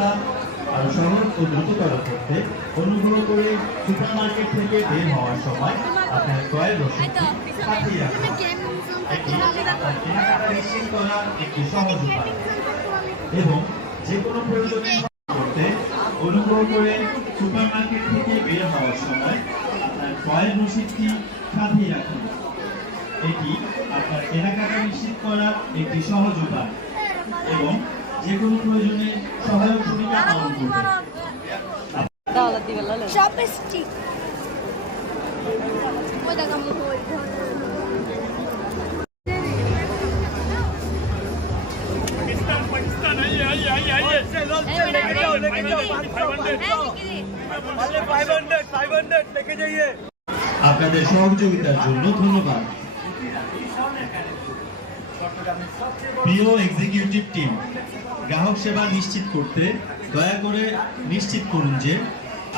ব্যবস্থা আরো সহজ ও দ্রুততর করতে অনুগ্রহ করে সুপারমার্কেট থেকে বের হওয়ার সময় আপনার ক্রয়ের রসিদটি সাথেই রাখুন। এটি আপনার কেনাকাটা নিশ্চিত করার একটি সহজ উপায় এবং যে কোনো প্রয়োজনে করতে অনুগ্রহ করে সুপারমার্কেট থেকে বের হওয়ার সময় আপনার ক্রয়ের রসিদটি সাথেই রাখুন। এটি আপনার কেনাকাটা নিশ্চিত করার একটি সহজ উপায় এবং যে কোনো প্রয়োজনে সহায়ক ভূমিকা পালন করবে। আপনাদের সহযোগিতার জন্য ধন্যবাদ। প্রিয় এক্সিকিউটিভ টিম, গ্রাহক সেবা নিশ্চিত করতে দয়া করে নিশ্চিত করুন যে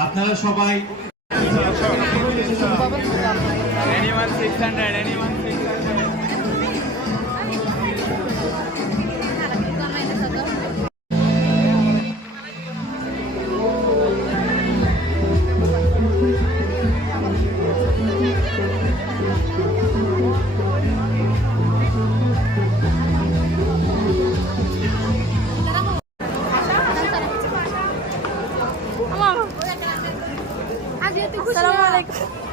আপনারা সবাই Assalamualaikum.